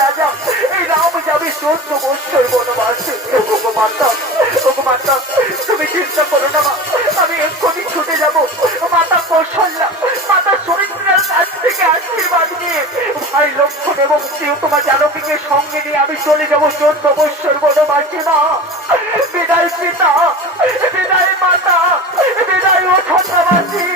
রাজা এই রাম যাবে 14 বৎসর বনবাসে। ওগো মাতা তুমি চিন্তা করো না মা, আমি এক্ষুনি ছুটে যাবো মাতা কৌশল্যা মাতা সুমিত্রার কাছ থেকে আশীর্বাদ নিয়ে ভাই লক্ষ্মণ এবং প্রিয়তমা জানকীকে সঙ্গে নিয়ে আমি চলে যাবো 14 বৎসর বনবাসে। মা বিদায় পিতা, বিদায় মাতা, বিদায় ও ছাত্রাবাসী।